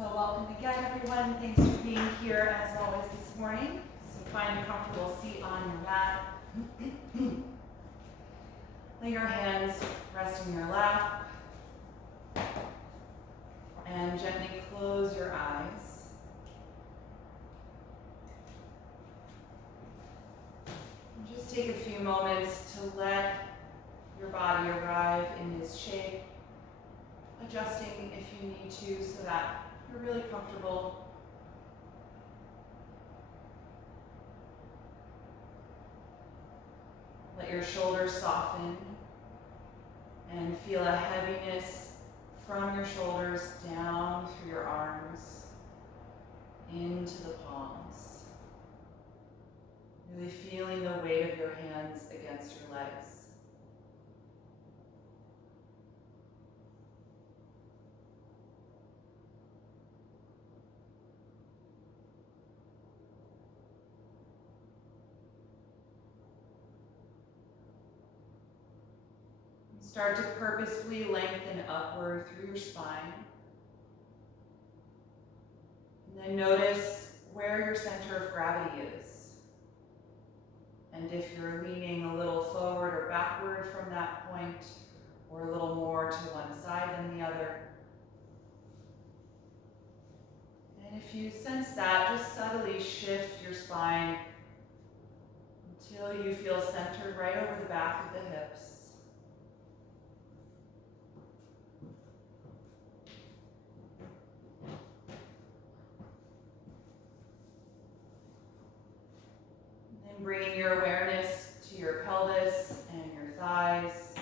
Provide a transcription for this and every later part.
So welcome again, everyone. Thanks for being here as always this morning. So find a comfortable seat on your mat. Lay your hands rest in your lap and gently close your eyes. And just take a few moments to let your body arrive in this shape, adjusting if you need to so that you're really comfortable. Let your shoulders soften and feel a heaviness from your shoulders down through your arms into the palms. Really feeling the weight of your hands against your legs. Start to purposefully lengthen upward through your spine. And then notice where your center of gravity is. And if you're leaning a little forward or backward from that point, or a little more to one side than the other. And if you sense that, just subtly shift your spine until you feel centered right over the back of the hips. Bringing your awareness to your pelvis and your thighs,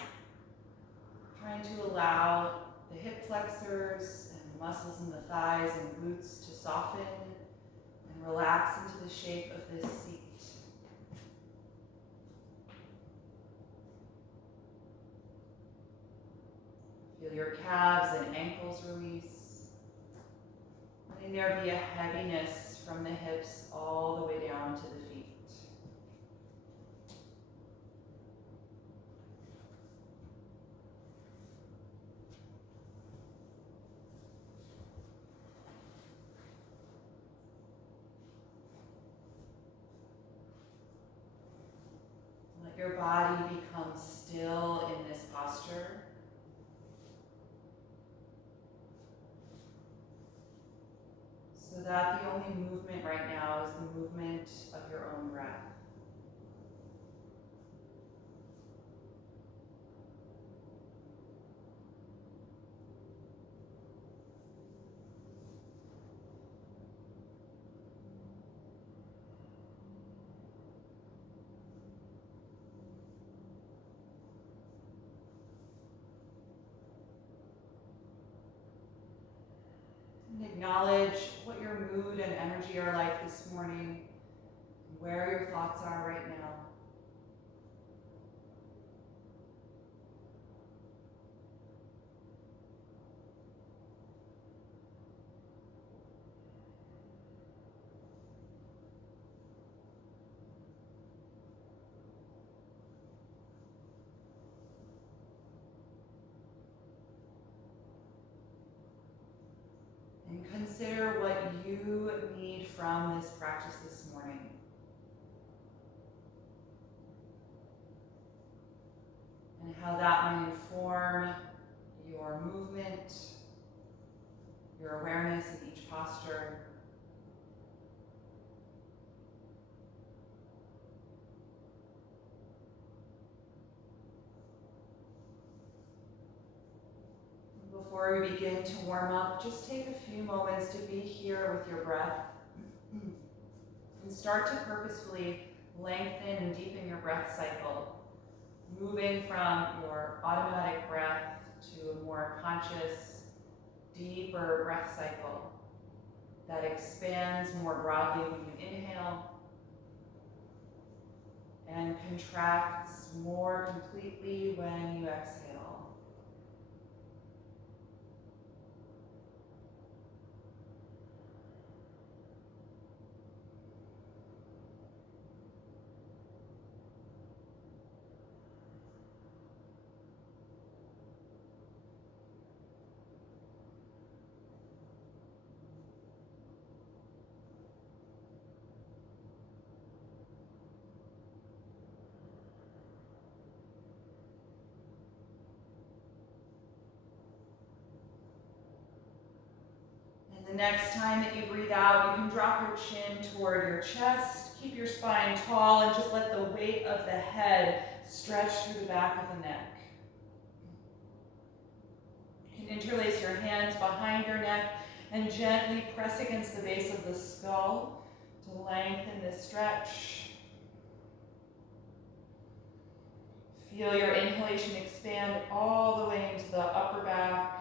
trying to allow the hip flexors and the muscles in the thighs and glutes to soften and relax into the shape of this seat. Feel your calves and ankles release, letting there be a heaviness from the hips all the way down to the feet. Your body becomes still in this posture. So that the only movement right now is the movement of your own breath. Acknowledge what your mood and energy are like this morning, and where your thoughts are right now. Consider what you need from this practice this morning. And how that might inform your movement, your awareness in each posture. Before we begin to warm up, just take a few moments to be here with your breath and start to purposefully lengthen and deepen your breath cycle, moving from your automatic breath to a more conscious, deeper breath cycle that expands more broadly when you inhale and contracts more completely when you exhale. The next time that you breathe out, you can drop your chin toward your chest, keep your spine tall, and just let the weight of the head stretch through the back of the neck. You can interlace your hands behind your neck and gently press against the base of the skull to lengthen this stretch. Feel your inhalation expand all the way into the upper back.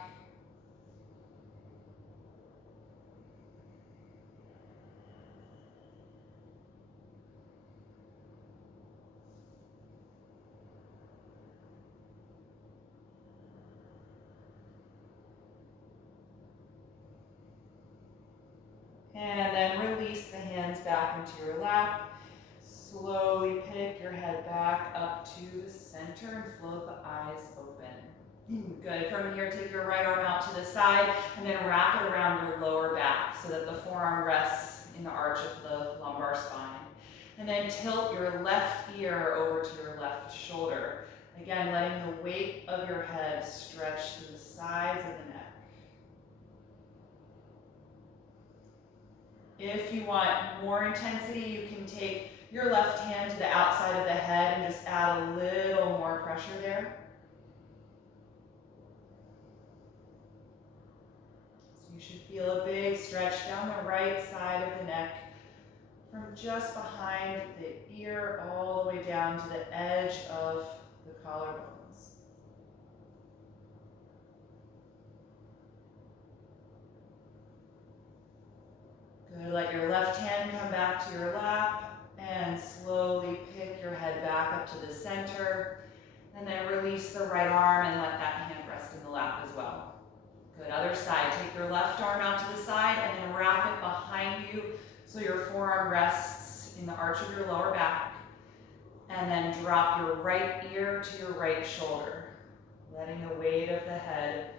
And then release the hands back into your lap. Slowly pick your head back up to the center and float the eyes open. Good. From here, take your right arm out to the side and then wrap it around your lower back so that the forearm rests in the arch of the lumbar spine. And then tilt your left ear over to your left shoulder. Again, letting the weight of your head stretch through the sides of the neck. If you want more intensity, you can take your left hand to the outside of the head and just add a little more pressure there. So you should feel a big stretch down the right side of the neck from just behind the ear all the way down to the edge of the collarbones. Good. Let your left hand come back to your lap and slowly pick your head back up to the center. And then release the right arm and let that hand rest in the lap as well. Good. Other side. Take your left arm out to the side and then wrap it behind you so your forearm rests in the arch of your lower back. And then drop your right ear to your right shoulder, letting the weight of the head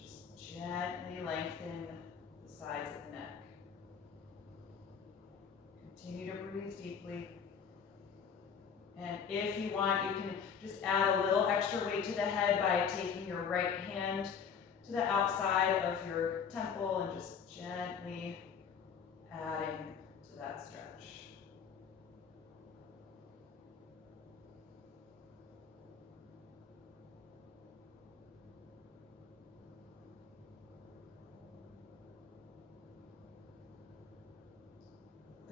just gently lengthen the sides of the neck. Continue to breathe deeply. And if you want, you can just add a little extra weight to the head by taking your right hand to the outside of your temple and just gently adding to that stretch.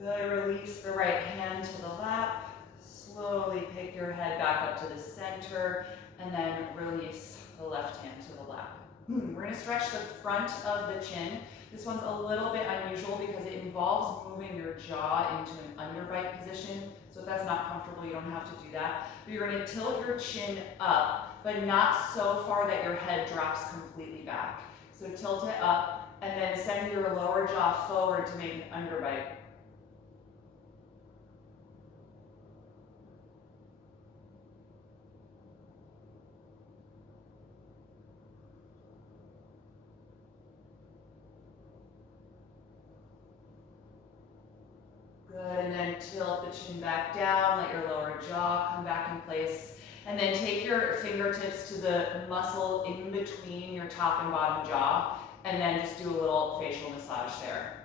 Good. Release the right hand to the lap. Slowly pick your head back up to the center and then release the left hand to the lap. We're going to stretch the front of the chin. This one's a little bit unusual because it involves moving your jaw into an underbite position. So if that's not comfortable, you don't have to do that. But you're going to tilt your chin up, but not so far that your head drops completely back. So tilt it up and then send your lower jaw forward to make an underbite. Good, and then tilt the chin back down, let your lower jaw come back in place, and then take your fingertips to the muscle in between your top and bottom jaw, and then just do a little facial massage there.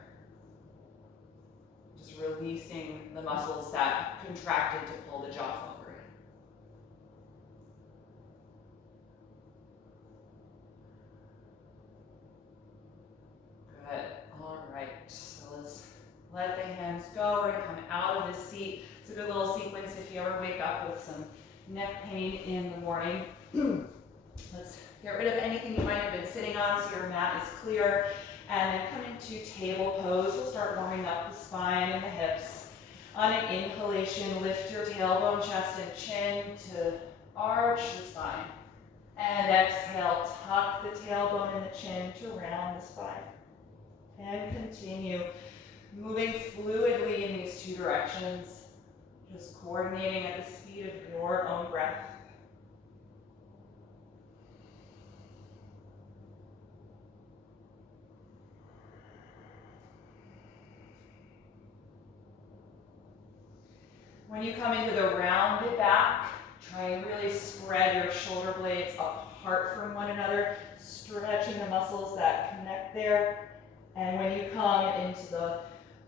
Just releasing the muscles that contracted to pull the jaw forward. Good, all right, so let's let the hands go. We're going to come out of this seat. It's a good little sequence if you ever wake up with some neck pain in the morning. Let's get rid of anything you might have been sitting on so your mat is clear. And then come into table pose. We'll start warming up the spine and the hips. On an inhalation, lift your tailbone, chest, and chin to arch the spine. And exhale, tuck the tailbone and the chin to round the spine. And continue moving fluidly in these two directions, just coordinating at the speed of your own breath. When you come into the rounded back, try and really spread your shoulder blades apart from one another, stretching the muscles that connect there. And when you come into the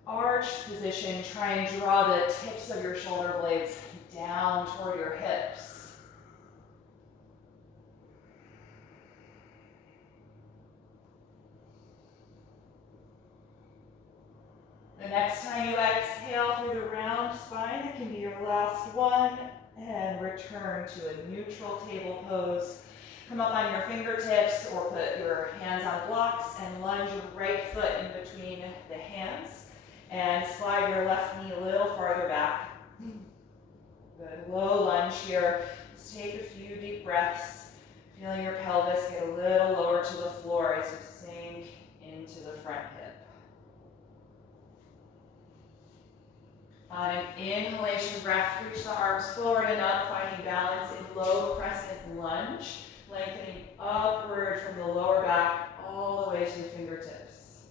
arched position, try and draw the tips of your shoulder blades down toward your hips. The next time you exhale through the round spine, it can be your last one, and return to a neutral table pose. Come up on your fingertips or put your hands on blocks and lunge your right foot in between the hands and slide your left knee a little farther back. Good, low lunge here. Just take a few deep breaths, feeling your pelvis get a little lower to the floor as you sink into the front hip. On an inhalation breath, reach the arms forward and up, finding balance in low crescent lunge, lengthening upward from the lower back all the way to the fingertips.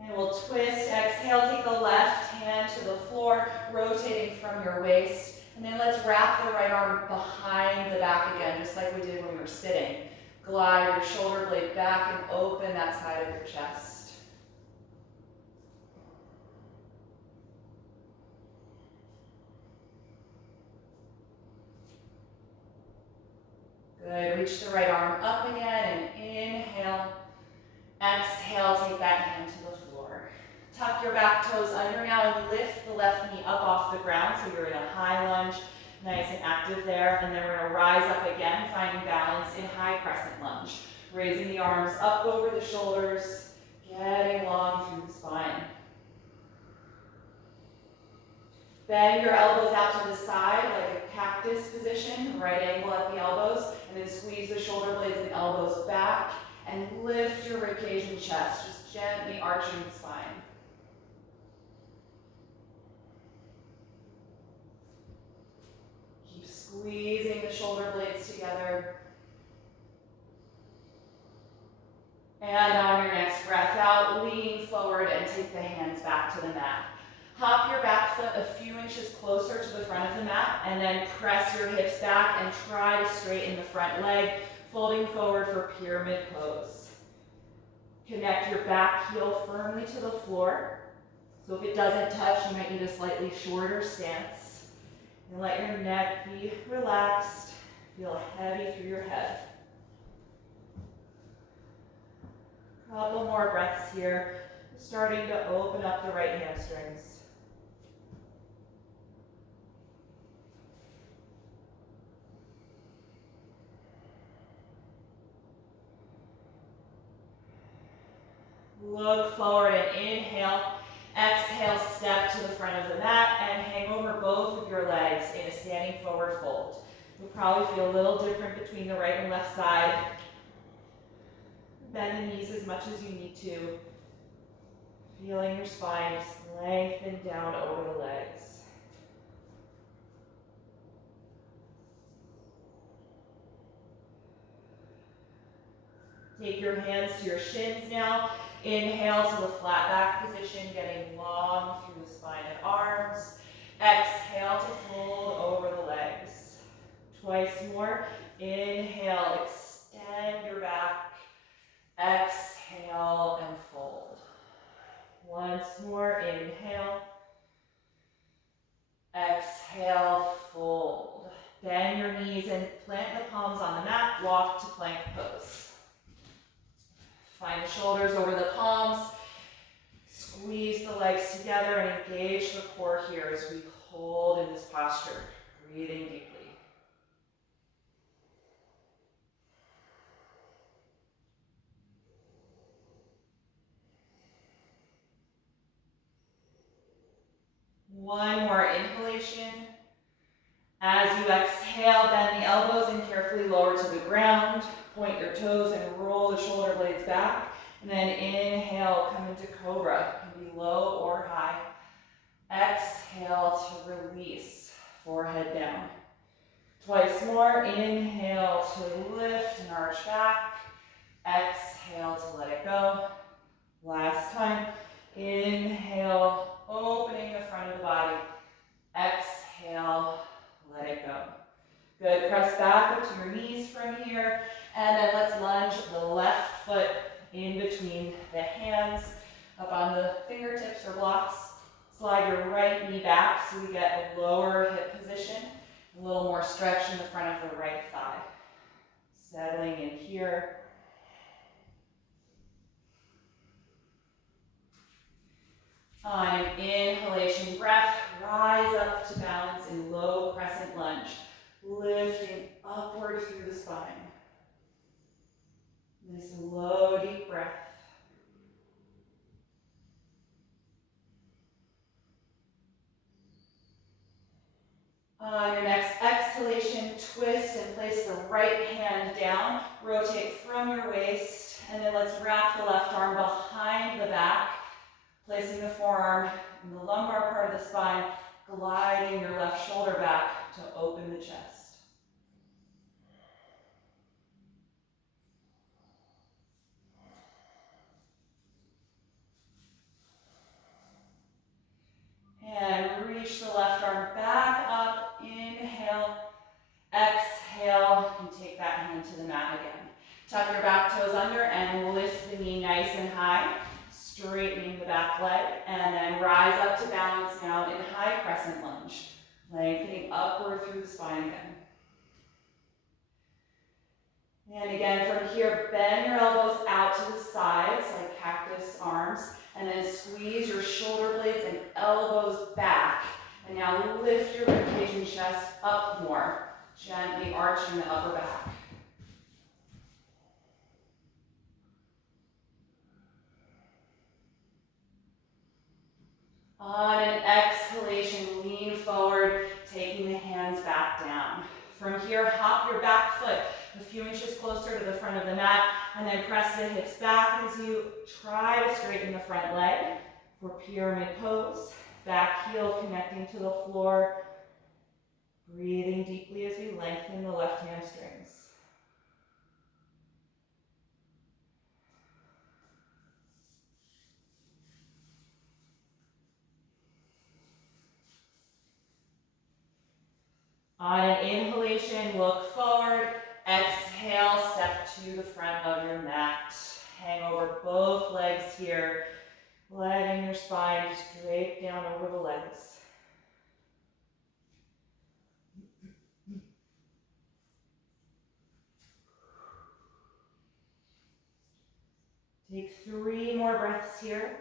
And we'll twist, exhale, take the left hand to the floor, rotating from your waist. And then let's wrap the right arm behind the back again, just like we did when we were sitting. Glide your shoulder blade back and open that side of your chest. Good, reach the right arm up again and inhale. Exhale, take that hand to the floor. Tuck your back toes under now and lift the left knee up off the ground so you're in a high lunge, nice and active there. And then we're gonna rise up again, finding balance in high crescent lunge. Raising the arms up over the shoulders, getting long through the spine. Bend your elbows out to the side like a cactus position, right angle at the elbows, and then squeeze the shoulder blades and elbows back and lift your ribcage and chest, just gently arching the spine. Keep squeezing the shoulder blades together. And on your next breath out, lean forward and take the hands back to the mat. Hop your back foot a few inches closer to the front of the mat and then press your hips back and try to straighten the front leg, folding forward for pyramid pose. Connect your back heel firmly to the floor. So if it doesn't touch, you might need a slightly shorter stance. And let your neck be relaxed, feel heavy through your head. Couple more breaths here, starting to open up the right hamstrings. Look forward and inhale. Exhale, step to the front of the mat and hang over both of your legs in a standing forward fold. You'll probably feel a little different between the right and left side. Bend the knees as much as you need to. Feeling your spine just lengthen down over the legs. Take your hands to your shins now. Inhale to the flat back position, getting long through the spine and arms. Exhale to fold over the legs. Twice more. Inhale, extend your back. Exhale and fold. Once more, inhale. Exhale, fold. Bend your knees and plant the palms on the mat. Walk to plank pose. Find the shoulders over the palms. Squeeze the legs together and engage the core here as we hold in this posture, breathing deeply. One more inhalation. As you exhale, bend the elbows and carefully lower to the ground. Point your toes and roll the shoulder blades back. And then inhale, come into cobra. It can be low or high. Exhale to release, forehead down. Twice more. Inhale to lift and arch back. Exhale to let it go. Last time. Inhale, opening the front of the body. Exhale, Good, press back up to your knees from here. And then let's lunge the left foot in between the hands, up on the fingertips or blocks. Slide your right knee back so we get a lower hip position. A little more stretch in the front of the right thigh. Settling in here. On an inhalation breath, rise up to balance in low crescent lunge, lifting upward through the spine. Nice low, deep breath. On your next exhalation, twist and place the right hand down. Rotate from your waist, and then let's wrap the left arm behind the back, placing the forearm in the lumbar part of the spine, gliding your left shoulder back to open the chest. And reach the left arm back up, inhale, exhale, and take that hand to the mat again. Tuck your back toes under and lift the knee nice and high, straightening the back leg, and then rise up to balance now in high crescent lunge, lengthening upward through the spine again. And again, from here, bend your elbows out to the sides like cactus arms, and then squeeze your shoulder blades and elbows back. And now lift your ribcage and chest up more, gently arching the upper back. On an exhalation, lean forward, taking the hands back down. From here, hop your back foot a few inches closer to the front of the mat, and then press the hips back as you try to straighten the front leg for pyramid pose. Back heel connecting to the floor. Breathing deeply as we lengthen the left hamstrings. On an inhalation, look forward. Exhale, step to the front of your mat. Hang over both legs here, letting your spine just drape down over the legs. Take 3 more breaths here.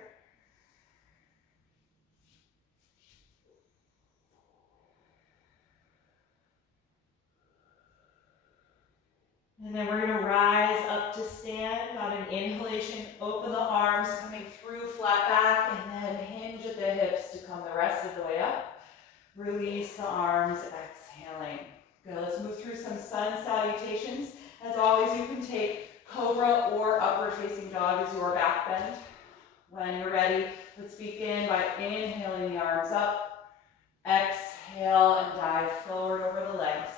And then we're going to rise up to stand. On an inhalation, open the arms, coming through flat back, and then hinge at the hips to come the rest of the way up. Release the arms, exhaling. Good, let's move through some sun salutations. As always, you can take cobra or upward facing dog as your back bend. When you're ready, let's begin by inhaling the arms up. Exhale and dive forward over the legs.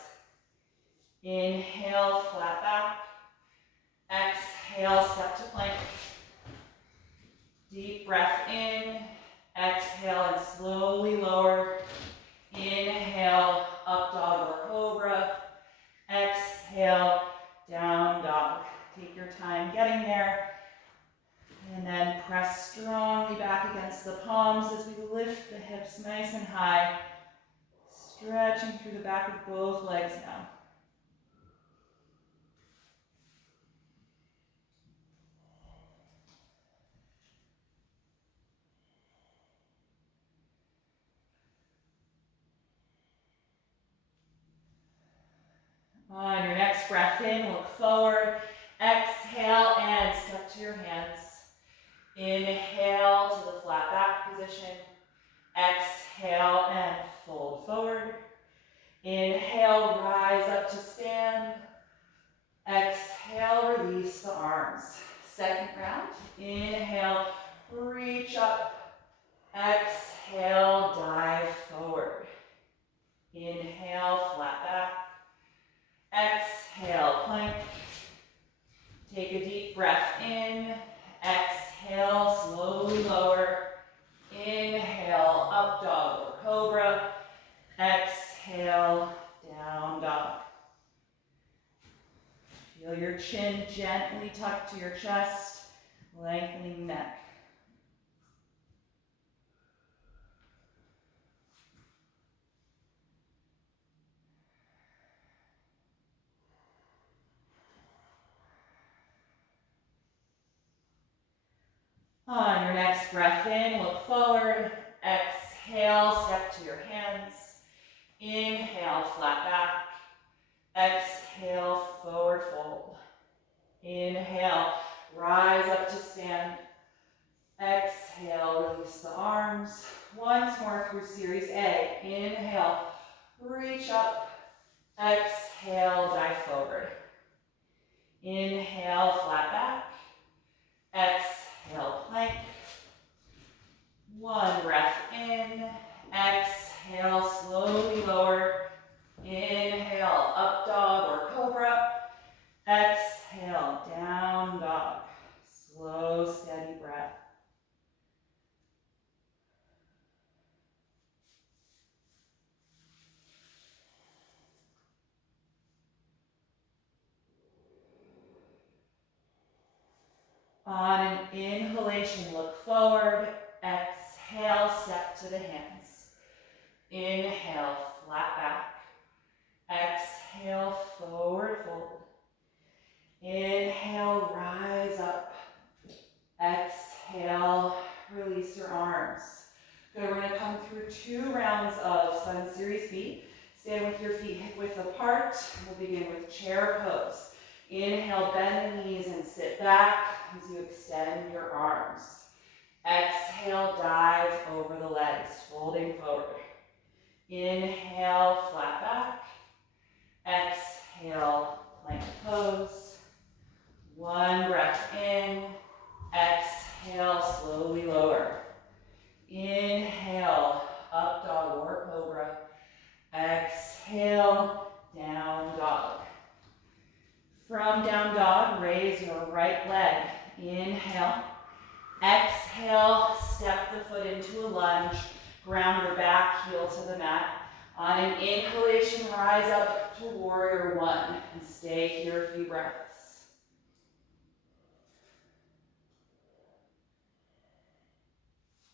Inhale, flat back. Exhale, step to plank. Deep breath in. Exhale and slowly lower. Inhale, up dog or cobra. Exhale, down dog. Take your time getting there. And then press strongly back against the palms as we lift the hips nice and high. Stretching through the back of both legs now. On your next breath in, look forward. Exhale and step to your hands. Inhale to the flat back position. Exhale and fold forward. Inhale, rise up to stand. Exhale, release the arms. Second round. Inhale, reach up. Exhale, dive forward. Inhale, flat back. Exhale, plank. Take a deep breath in. Exhale, slowly lower. Inhale, up dog or cobra. Exhale, down dog. Feel your chin gently tucked to your chest, lengthening neck. On your next breath in, look forward. Exhale, step to your hands. Inhale, flat back. Exhale, forward fold. Inhale, rise up to stand. Exhale, release the arms. Once more through series A. Inhale, reach up. Exhale, dive forward. Inhale, flat back. Exhale, plank. One breath in. Exhale, slowly lower. Inhale, up dog or cobra. Exhale, down dog. Slow, steady breath. On an inhalation, look forward. Exhale, step to the hands. Inhale, flat back. Exhale, forward fold. Inhale, rise up. Exhale, release your arms. Good, we're gonna come through 2 rounds of Sun Series B. Stand with your feet hip width apart. We'll begin with chair pose. Inhale, bend the knees and sit back as you extend your arms. Exhale, dive over the legs, folding forward. Inhale, flat back. Exhale, plank pose. One breath in. Exhale, slowly lower. Inhale, up dog or cobra. Exhale, down dog. From down dog, raise your right leg. Inhale. Exhale, step the foot into a lunge. Ground your back heel to the mat. On an inhalation, rise up to warrior one and stay here a few breaths.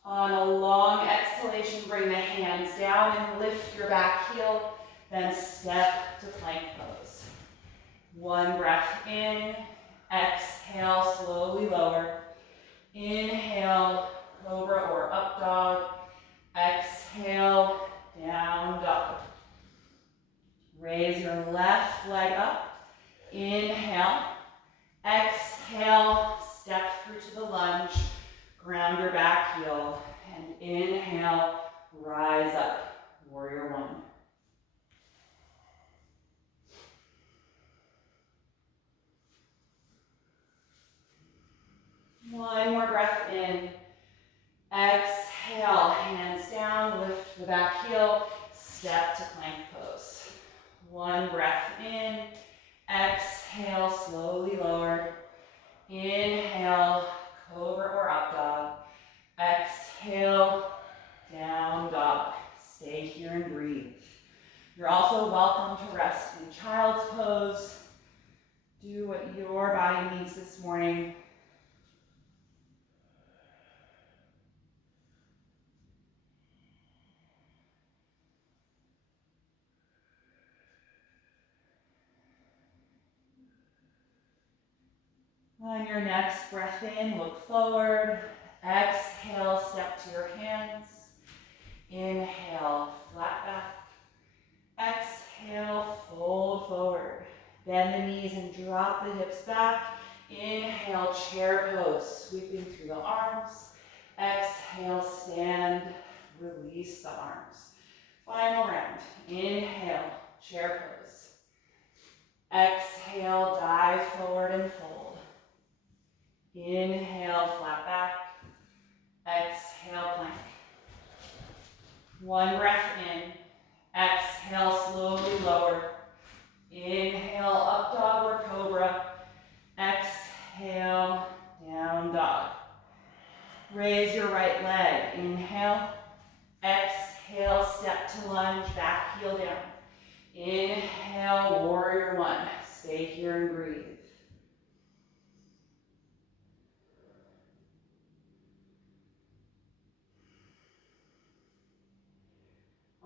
On a long exhalation, bring the hands down and lift your back heel, then step to plank pose. One breath in, exhale, slowly lower. Inhale, cobra or up dog. Exhale, down dog. Raise your left leg up. Inhale. Exhale, step through to the lunge. Ground your back heel. And inhale, rise up. Warrior one. One more breath in. Exhale, hands down, lift the back heel, step to plank pose. One breath in. Exhale, slowly lower. Inhale, cobra or up dog. Exhale, down dog. Stay here and breathe. You're also welcome to rest in child's pose. Do what your body needs this morning. On your next breath in, look forward. Exhale, step to your hands. Inhale, flat back. Exhale, fold forward. Bend the knees and drop the hips back. Inhale, chair pose, sweeping through the arms. Exhale, stand, release the arms. Final round. Inhale, chair pose. Exhale, dive forward and fold. Inhale, flat back. Exhale, plank. One breath in. Exhale, slowly lower. Inhale, up dog or cobra. Exhale, down dog. Raise your right leg. Inhale. Exhale, step to lunge, back heel down. Inhale, warrior one. Stay here and breathe.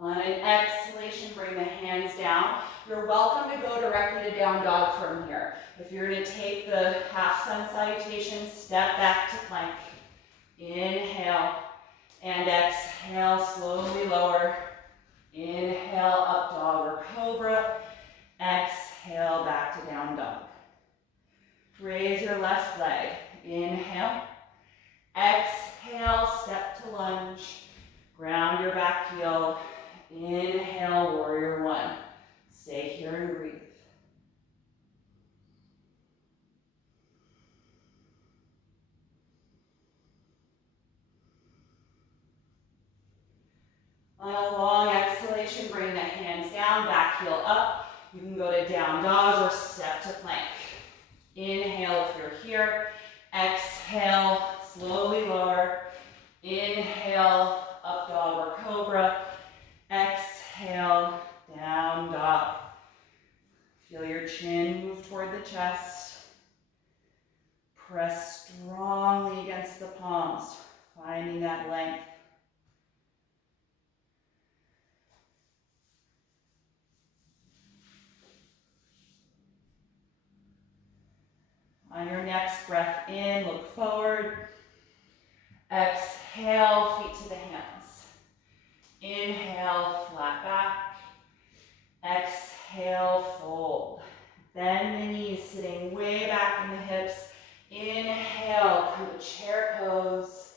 On an exhalation, bring the hands down. You're welcome to go directly to down dog from here. If you're going to take the half sun salutation, step back to plank. Inhale and exhale, slowly lower. Inhale, up dog or cobra. Exhale, back to down dog. Raise your left leg. Inhale. Exhale, step to lunge. Ground your back heel. Inhale, warrior one. Stay here and breathe. On a long exhalation, bring the hands down, back heel up. You can go to down dog or step to plank. Inhale if you're here. Exhale, slowly lower. Inhale, up dog or cobra. Exhale, down dog. Feel your chin move toward the chest. Press strongly against the palms, finding that length. On your next breath in, look forward. Exhale, feet to the hands. Inhale, flat back. Exhale, fold. Bend the knees, sitting way back in the hips. Inhale, come to chair pose.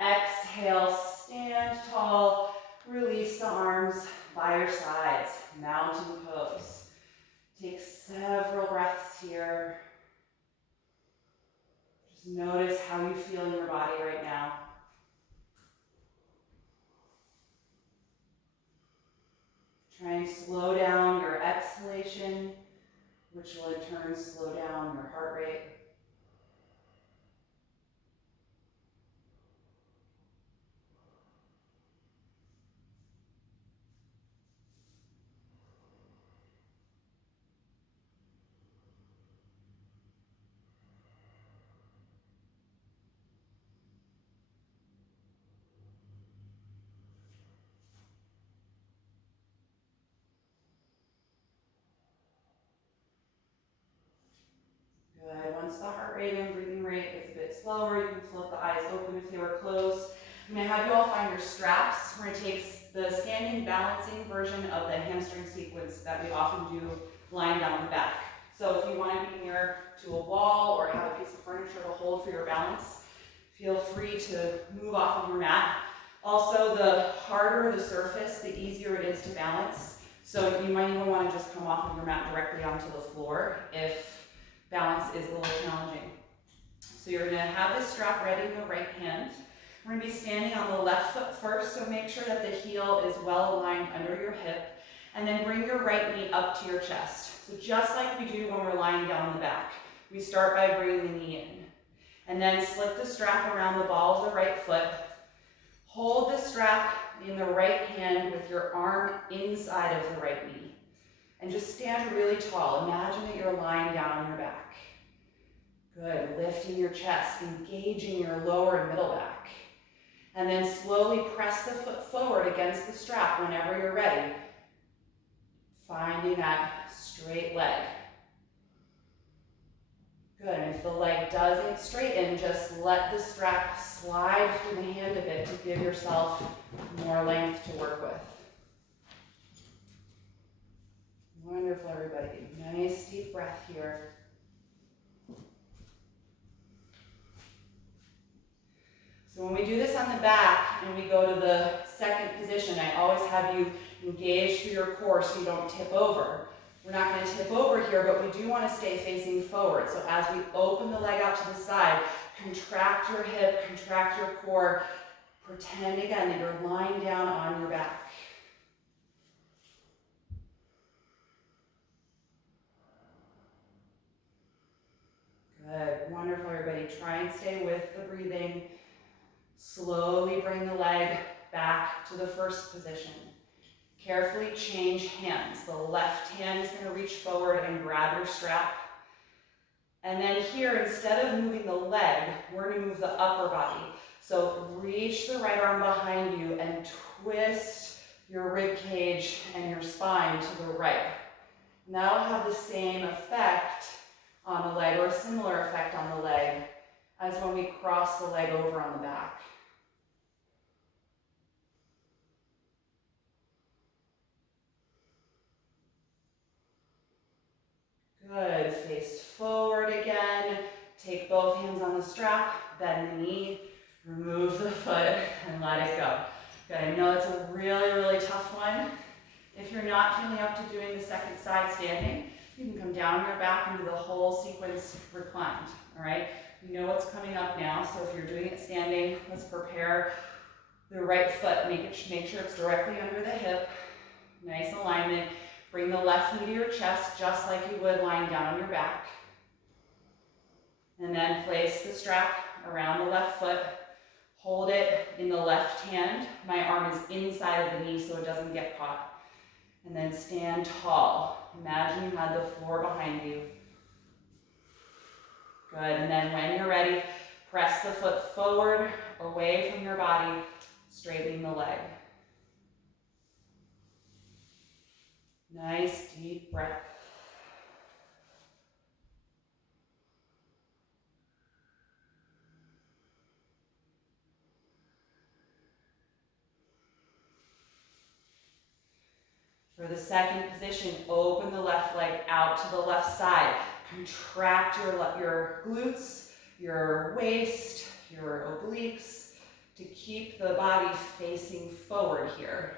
Exhale, stand tall. Release the arms by your sides. Mountain pose. Take several breaths here. Just notice how you feel in your body right now. Try and slow down your exhalation, which will in turn slow down your heart rate. Good. Once the heart rate and breathing rate is a bit slower, you can float the eyes open if they were closed. I'm going to have you all find your straps. We're going to take the standing balancing version of the hamstring sequence that we often do lying down on the back. So if you want to be near to a wall or have a piece of furniture to hold for your balance, feel free to move off of your mat. Also, the harder the surface, the easier it is to balance. So you might even want to just come off of your mat directly onto the floor if balance is a little challenging. So you're going to have this strap ready in the right hand. We're going to be standing on the left foot first, so make sure that the heel is well aligned under your hip. And then bring your right knee up to your chest. So just like we do when we're lying down on the back, we start by bringing the knee in. And then slip the strap around the ball of the right foot. Hold the strap in the right hand with your arm inside of the right knee. And just stand really tall. Imagine that you're lying down on your back. Good. Lifting your chest, engaging your lower and middle back. And then slowly press the foot forward against the strap whenever you're ready. Finding that straight leg. Good. And if the leg doesn't straighten, just let the strap slide through the hand a bit to give yourself more length to work with. Wonderful, everybody. Nice deep breath here. So when we do this on the back and we go to the second position, I always have you engage through your core so you don't tip over. We're not going to tip over here, but we do want to stay facing forward. So as we open the leg out to the side, contract your hip, contract your core. Pretend again that you're lying down on your back. Good. Wonderful, everybody. Try and stay with the breathing. Slowly bring the leg back to the first position. Carefully change hands. The left hand is going to reach forward and grab your strap. And then here, instead of moving the leg, we're going to move the upper body. So reach the right arm behind you and twist your rib cage and your spine to the right. And that'll have the same effect on the leg, or a similar effect on the leg, as when we cross the leg over on the back. Good, face forward again. Take both hands on the strap, bend the knee, remove the foot, and let it go. Good, I know it's a really, really tough one. If you're not feeling up to doing the second side standing, you can come down your back and do the whole sequence reclined, all right? You know what's coming up now, so if you're doing it standing, let's prepare the right foot. Make sure it's directly under the hip. Nice alignment. Bring the left knee to your chest, just like you would lying down on your back. And then place the strap around the left foot. Hold it in the left hand. My arm is inside of the knee so it doesn't get caught. And then stand tall. Imagine you had the floor behind you. Good, and then when you're ready, press the foot forward, away from your body, straightening the leg. Nice deep breath. For the second position, open the left leg out to the left side. Contract your glutes, your waist, your obliques, to keep the body facing forward here.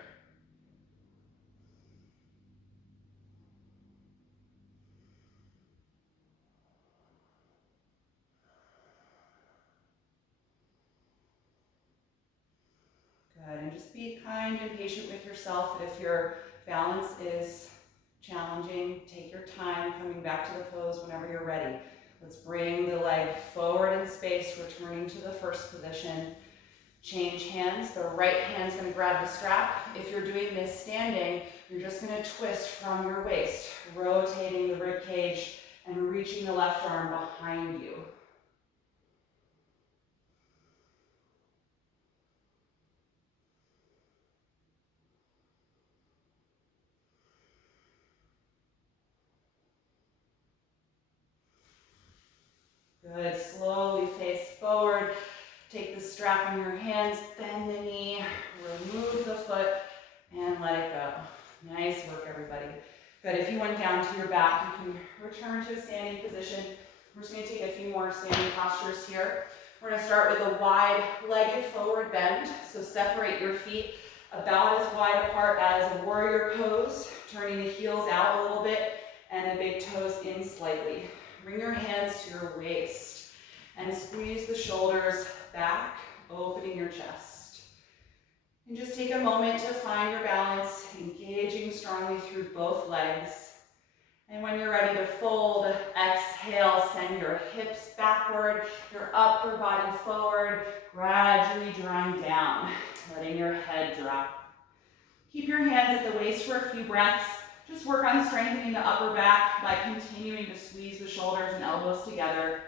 Good, and just be kind and patient with yourself. If your balance is challenging, take your time coming back to the pose whenever you're ready. Let's bring the leg forward in space, returning to the first position. Change hands. The right hand's going to grab the strap. If you're doing this standing, you're just going to twist from your waist, rotating the rib cage and reaching the left arm behind you. Good, slowly face forward. Take the strap in your hands, bend the knee, remove the foot, and let it go. Nice work, everybody. Good, if you went down to your back, you can return to a standing position. We're just gonna take a few more standing postures here. We're gonna start with a wide-legged forward bend. So separate your feet about as wide apart as a warrior pose, turning the heels out a little bit and the big toes in slightly. Bring your hands to your waist and squeeze the shoulders back, opening your chest. And just take a moment to find your balance, engaging strongly through both legs. And when you're ready to fold, exhale, send your hips backward, your upper body forward, gradually drawing down, letting your head drop. Keep your hands at the waist for a few breaths. Just work on strengthening the upper back by continuing to squeeze the shoulders and elbows together.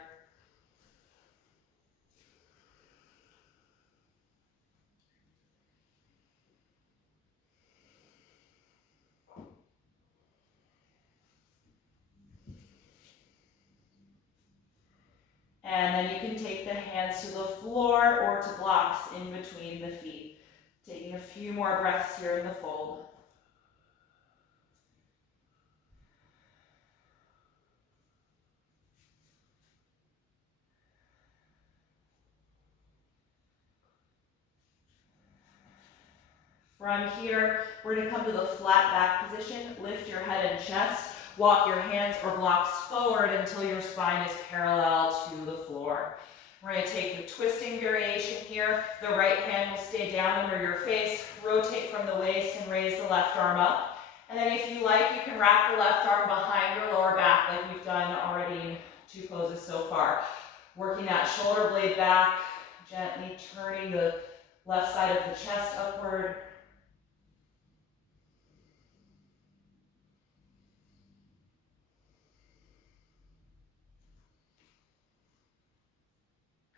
And then you can take the hands to the floor or to blocks in between the feet. Taking a few more breaths here in the fold. From here, we're going to come to the flat back position. Lift your head and chest. Walk your hands or blocks forward until your spine is parallel to the floor. We're going to take the twisting variation here. The right hand will stay down under your face. Rotate from the waist and raise the left arm up. And then if you like, you can wrap the left arm behind your lower back like we've done already in 2 poses so far. Working that shoulder blade back, gently turning the left side of the chest upward.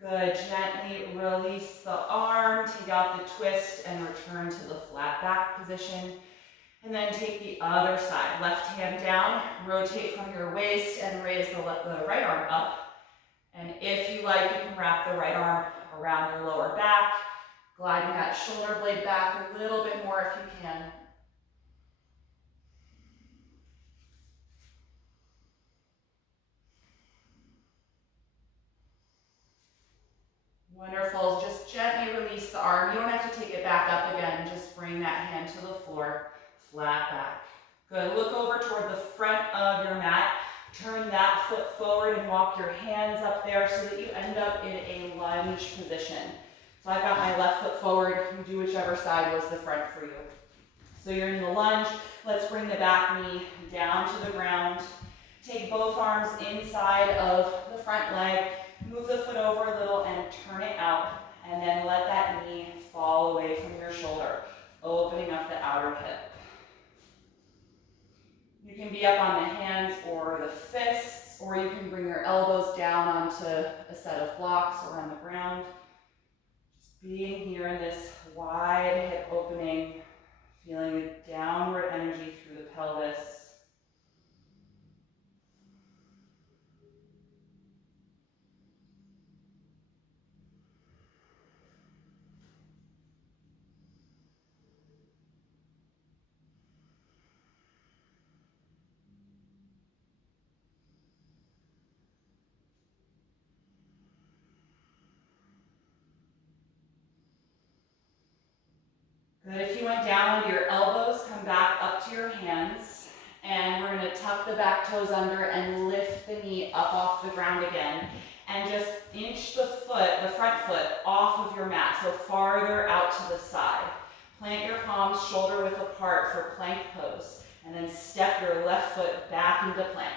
Good, gently release the arm, take out the twist and return to the flat back position. And then take the other side, left hand down, rotate from your waist and raise the right arm up. And if you like, you can wrap the right arm around your lower back, gliding that shoulder blade back a little bit more if you can. Wonderful, just gently release the arm. You don't have to take it back up again, just bring that hand to the floor, flat back. Good, look over toward the front of your mat. Turn that foot forward and walk your hands up there so that you end up in a lunge position. So I've got my left foot forward, you do whichever side was the front for you. So you're in the lunge, let's bring the back knee down to the ground. Take both arms inside of the front leg, move the foot over a little and turn it out, and then let that knee fall away from your shoulder, opening up the outer hip. You can be up on the hands or the fists, or you can bring your elbows down onto a set of blocks or on the ground. Just being here in this wide hip opening, feeling a downward energy through the pelvis. Good, if you went down onto your elbows, come back up to your hands, and we're gonna tuck the back toes under and lift the knee up off the ground again, and just inch the foot, the front foot, off of your mat, so farther out to the side. Plant your palms shoulder width apart for plank pose, and then step your left foot back into plank.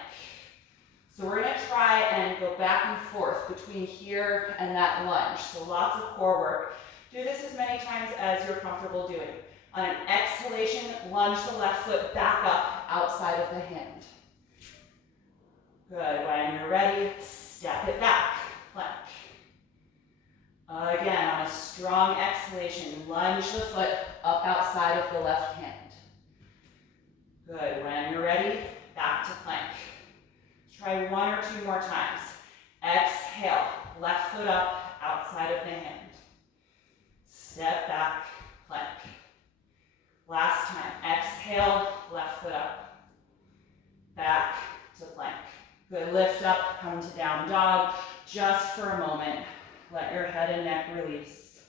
So we're gonna try and go back and forth between here and that lunge, so lots of core work. Do this as many times as you're comfortable doing. On an exhalation, lunge the left foot back up outside of the hand. Good, when you're ready, step it back, plank. Again, on a strong exhalation, lunge the foot up outside of the left hand. Good, when you're ready, back to plank. Try one or two more times. Exhale, left foot up outside of the hand. Step back, plank. Last time, exhale, left foot up. Back to plank. Good, lift up, come to down dog, just for a moment. Let your head and neck release.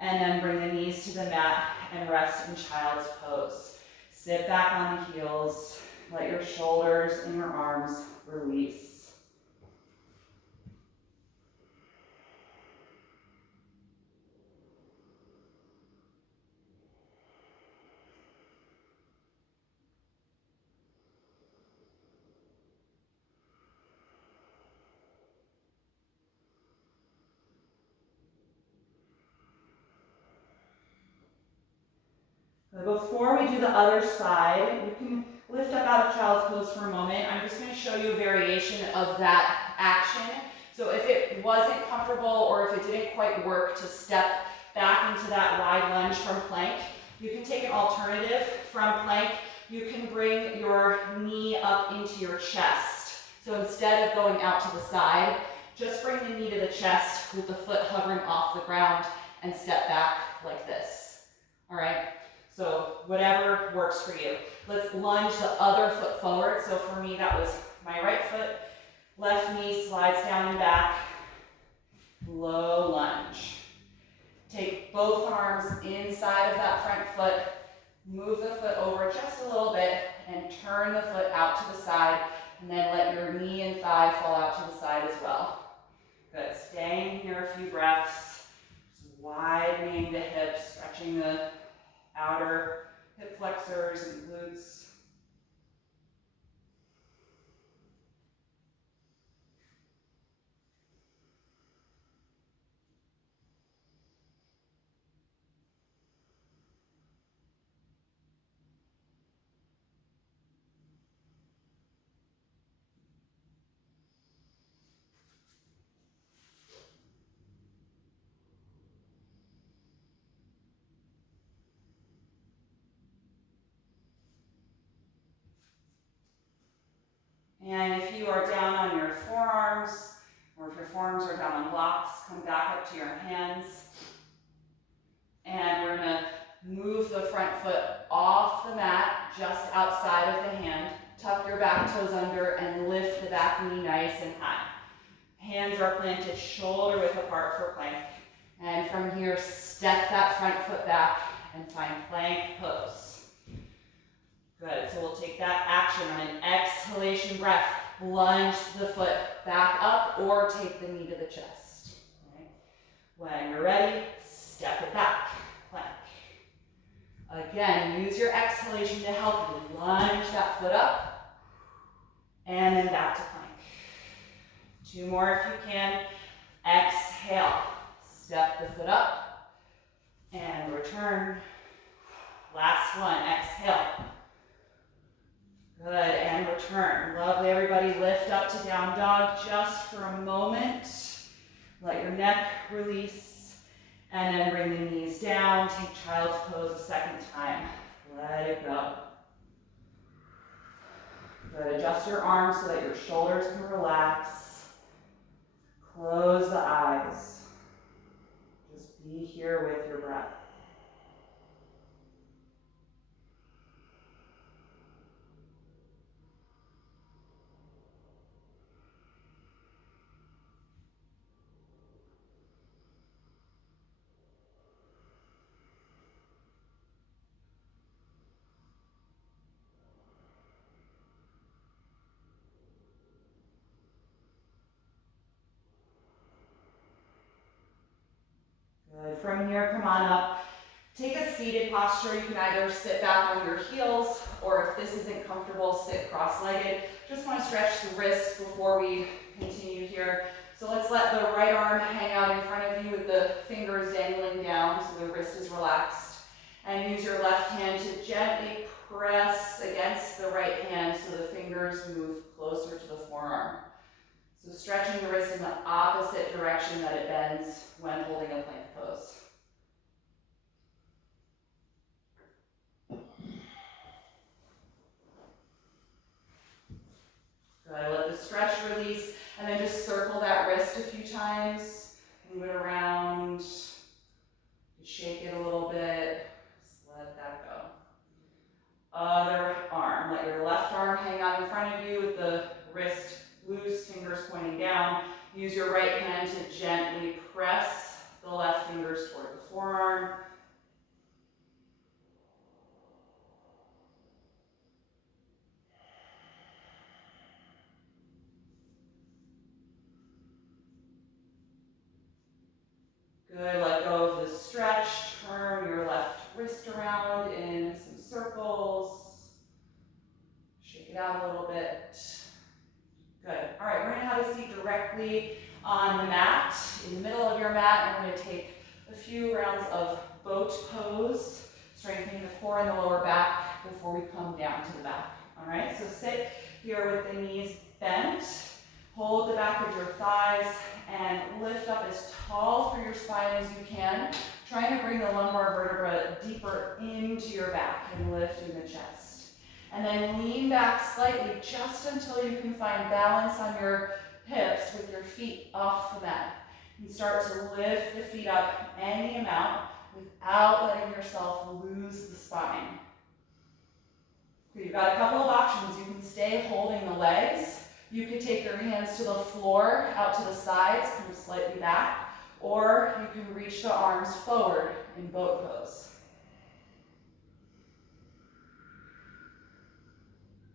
And then bring the knees to the mat and rest in child's pose. Sit back on the heels, let your shoulders and your arms release. Before we do the other side, you can lift up out of child's pose for a moment. I'm just going to show you a variation of that action. So if it wasn't comfortable or if it didn't quite work to step back into that wide lunge from plank, you can take an alternative from plank. You can bring your knee up into your chest. So instead of going out to the side, just bring the knee to the chest with the foot hovering off the ground and step back like this. All right? So whatever works for you. Let's lunge the other foot forward. So for me, that was my right foot. Left knee slides down and back. Low lunge. Take both arms inside of that front foot. Move the foot over just a little bit and turn the foot out to the side. And then let your knee and thigh fall out to the side as well. Good. Staying here a few breaths. Just widening the hips, stretching the outer hip flexors and glutes. And if you are down on your forearms, or if your forearms are down on blocks, come back up to your hands. And we're gonna move the front foot off the mat, just outside of the hand. Tuck your back toes under and lift the back knee nice and high. Hands are planted shoulder width apart for plank. And from here, step that front foot back and find plank pose. Good, so we'll take that action on an exhalation breath. Lunge the foot back up or take the knee to the chest. Right? When you're ready, step it back, plank. Again, use your exhalation to help you lunge that foot up and then back to plank. 2 more if you can. Exhale, step the foot up and return. Last one, exhale. Good, and return. Lovely, everybody. Lift up to down dog just for a moment. Let your neck release, and then bring the knees down. Take child's pose a second time. Let it go. Good, adjust your arms so that your shoulders can relax. Close the eyes. Just be here with your breath. Good. From here, come on up. Take a seated posture. You can either sit back on your heels, or if this isn't comfortable, sit cross-legged. Just want to stretch the wrists before we continue here. So let's let the right arm hang out in front of you with the fingers dangling down so the wrist is relaxed. And use your left hand to gently press against the right hand so the fingers move closer to the forearm. So stretching the wrist in the opposite direction that it bends when holding a plank pose. Good, let the stretch release, and then just circle that wrist a few times. Move it around, shake it a little bit, just let that go. Other arm, let your left arm hang out in front of you with the wrist loose, fingers pointing down. Use your right hand to gently press the left fingers toward the forearm. Good, let go of the stretch. Turn your left wrist around in some circles. Shake it out a little bit. Good. All right, we're going to have a seat directly on the mat, in the middle of your mat, and we're going to take a few rounds of boat pose, strengthening the core and the lower back before we come down to the back. All right, so sit here with the knees bent. Hold the back of your thighs and lift up as tall through your spine as you can, trying to bring the lumbar vertebra deeper into your back and lift in the chest. And then lean back slightly just until you can find balance on your hips with your feet off the mat. And start to lift the feet up any amount without letting yourself lose the spine. Okay, you've got a couple of options. You can stay holding the legs. You could take your hands to the floor, out to the sides, come slightly back, or you can reach the arms forward in boat pose.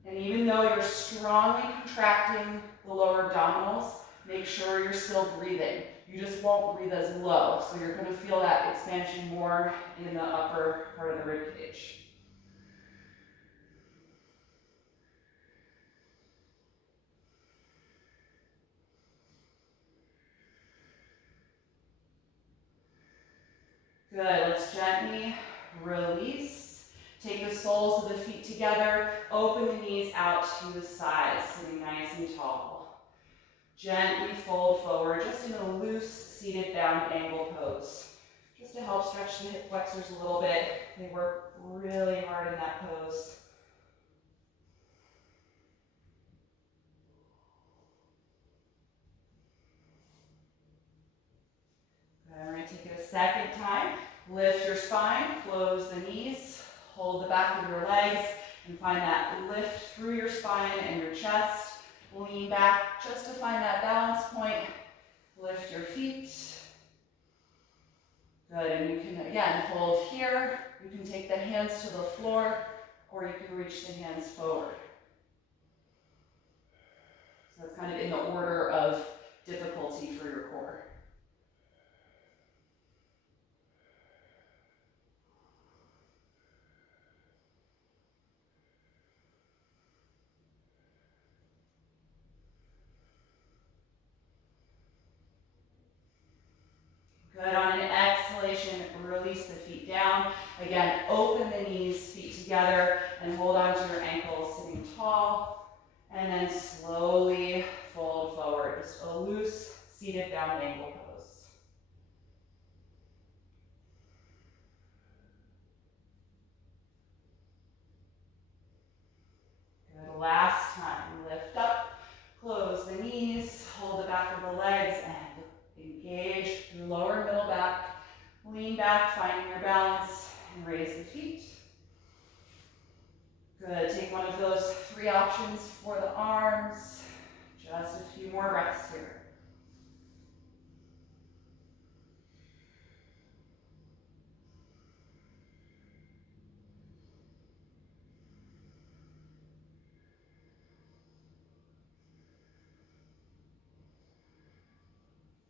And even though you're strongly contracting the lower abdominals, make sure you're still breathing. You just won't breathe as low, so you're going to feel that expansion more in the upper part of the rib cage. Good, let's gently release. Take the soles of the feet together, open the knees out to the sides, sitting nice and tall. Gently fold forward, just in a loose, seated bound angle pose. Just to help stretch the hip flexors a little bit. They work really hard in that pose. Lift your spine, close the knees, hold the back of your legs, and find that lift through your spine and your chest. Lean back just to find that balance point. Lift your feet. Good, and you can, again, hold here. You can take the hands to the floor, or you can reach the hands forward. So that's kind of in the order of difficulty for your core. Good, on an exhalation, release the feet down. Again, open the knees, feet together, and hold on to your ankles, sitting tall. And then slowly fold forward, just a loose, seated down angle pose. Good, last time, lift up, close the knees, hold the back of the legs, and engage through lower middle back. Lean back, finding your balance, and raise the feet. Good, take one of those 3 options for the arms. Just a few more breaths here.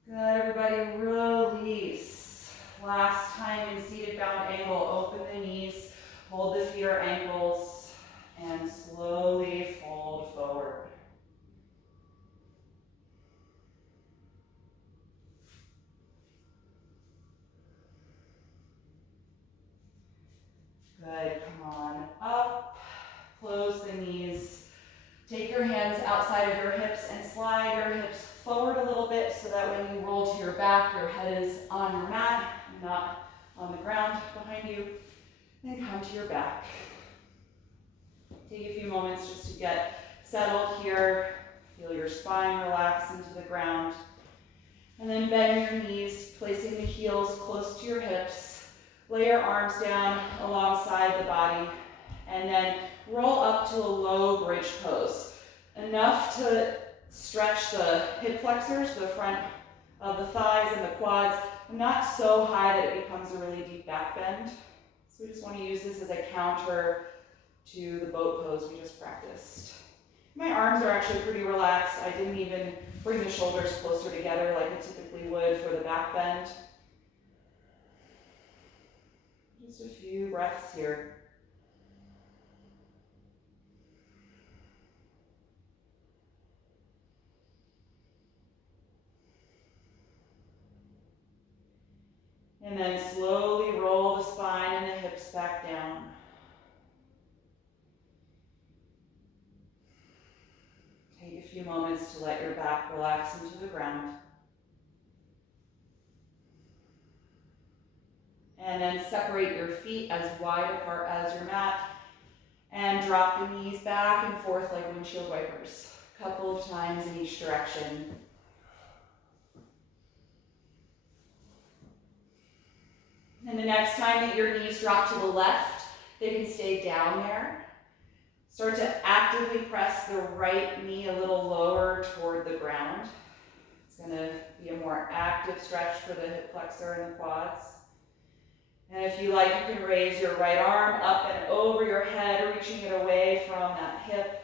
Good, everybody, release. Last time in seated bound angle, open the knees, hold the feet or ankles, and slowly fold forward. Good, come on up, close the knees. Take your hands outside of your hips and slide your hips forward a little bit so that when you roll to your back, your head is on your mat, not on the ground behind you. Then come to your back. Take a few moments just to get settled here. Feel your spine relax into the ground. And then bend your knees, placing the heels close to your hips. Lay your arms down alongside the body. And then roll up to a low bridge pose. Enough to stretch the hip flexors, the front of the thighs and the quads, not so high that it becomes a really deep back bend. So we just want to use this as a counter to the boat pose we just practiced. My arms are actually pretty relaxed. I didn't even bring the shoulders closer together like I typically would for the back bend. Just a few breaths here. And then slowly roll the spine and the hips back down. Take a few moments to let your back relax into the ground. And then separate your feet as wide apart as your mat. And drop the knees back and forth like windshield wipers. A couple of times in each direction. And the next time that your knees drop to the left, they can stay down there. Start to actively press the right knee a little lower toward the ground. It's going to be a more active stretch for the hip flexor and the quads. And if you like, you can raise your right arm up and over your head, reaching it away from that hip.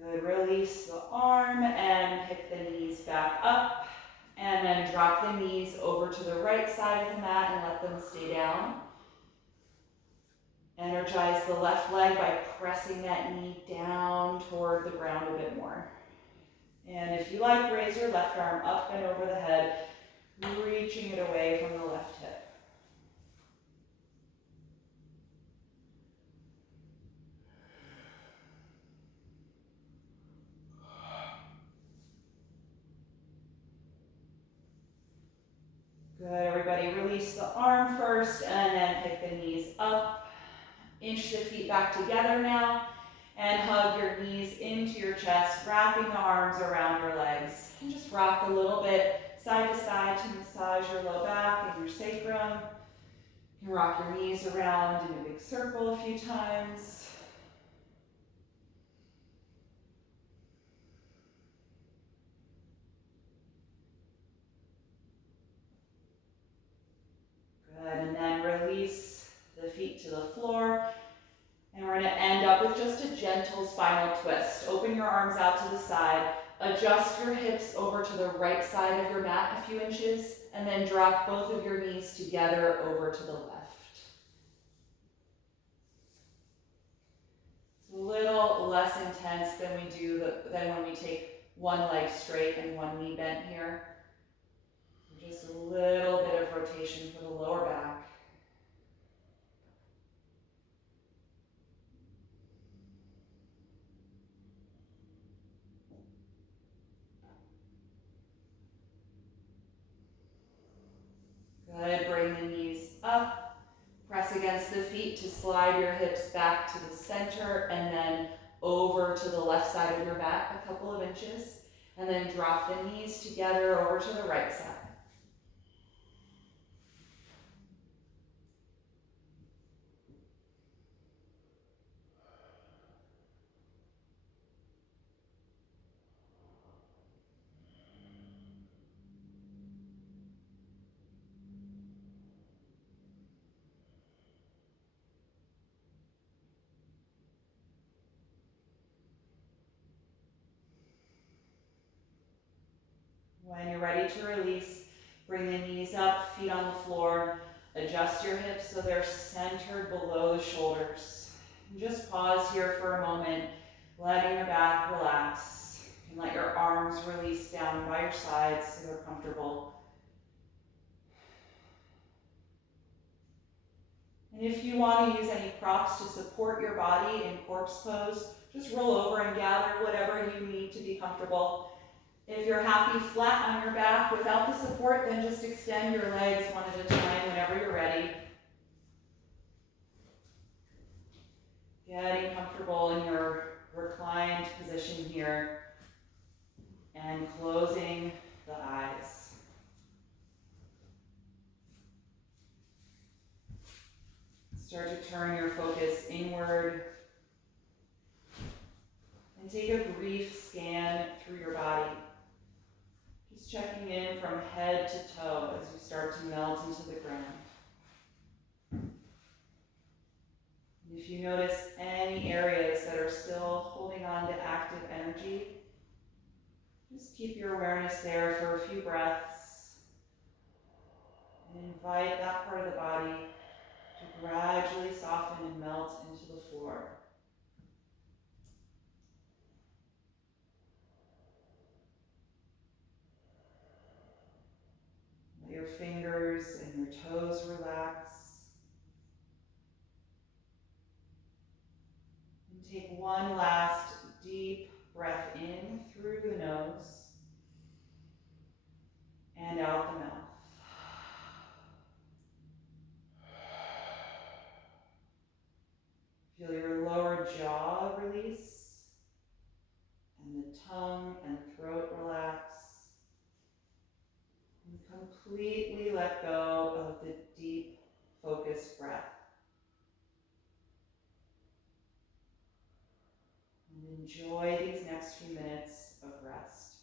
Good, release the arm and pick the knees back up. And then drop the knees over to the right side of the mat and let them stay down. Energize the left leg by pressing that knee down toward the ground a bit more. And if you like, raise your left arm up and over the head, reaching it away from the left hip. Good, everybody. ready, release the arm first and then pick the knees up. Inch the feet back together now and hug your knees into your chest, wrapping the arms around your legs. And just rock a little bit side to side to massage your low back and your sacrum. You can rock your knees around in a big circle a few times. Good, and then release the feet to the floor. And we're gonna end up with just a gentle spinal twist. Open your arms out to the side. Adjust your hips over to the right side of your mat a few inches, and then drop both of your knees together over to the left. It's a little less intense than when we take one leg straight and one knee bent here. Just a little bit of rotation for the lower back. Good, bring the knees up. Press against the feet to slide your hips back to the center and then over to the left side of your mat a couple of inches. And then drop the knees together over to the right side. When you're ready to release, bring the knees up, feet on the floor. Adjust your hips so they're centered below the shoulders. And just pause here for a moment, letting your back relax. And let your arms release down by your sides so they're comfortable. And if you want to use any props to support your body in corpse pose, just roll over and gather whatever you need to be comfortable. If you're happy flat on your back without the support, then just extend your legs one at a time whenever you're ready. Getting comfortable in your reclined position here and closing the eyes. Start to turn your focus inward and take a brief scan through your body. Just checking in from head to toe as you start to melt into the ground. And if you notice any areas that are still holding on to active energy, just keep your awareness there for a few breaths and invite that part of the body to gradually soften and melt into the floor. Let your fingers and your toes relax. And take one last deep breath in through the nose and out the mouth. Feel your lower jaw release and the tongue and throat relax. And completely let go of the deep, focused breath. And enjoy these next few minutes of rest.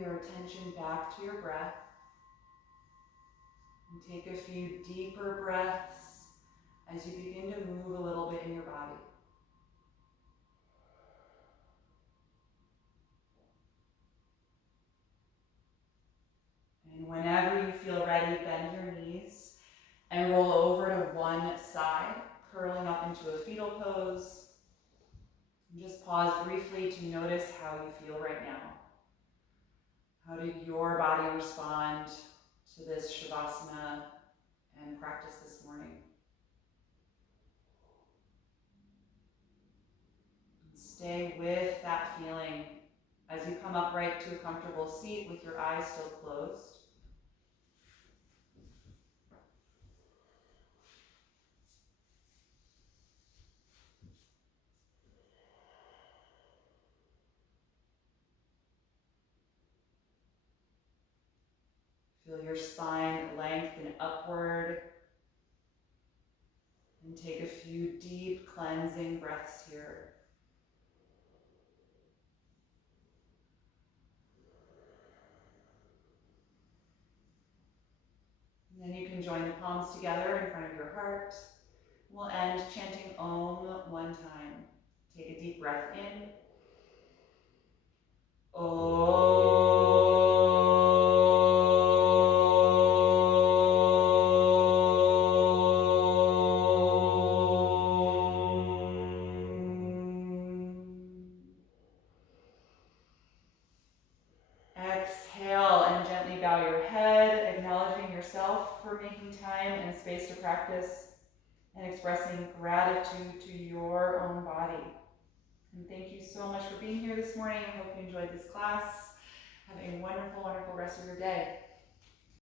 your attention back to your breath. And take a few deeper breaths as you begin to move a little bit in your body. And whenever you feel ready, bend your knees and roll over to one side, curling up into a fetal pose. And just pause briefly to notice how you feel right now. How did your body respond to this Shavasana and practice this morning? And stay with that feeling as you come upright to a comfortable seat with your eyes still closed. Feel your spine lengthen upward. And take a few deep cleansing breaths here. And then you can join the palms together in front of your heart. We'll end chanting Om one time. Take a deep breath in. Om. Exhale and gently bow your head, acknowledging yourself for making time and space to practice and expressing gratitude to your own body. And thank you so much for being here this morning. I hope you enjoyed this class. Have a wonderful, wonderful rest of your day.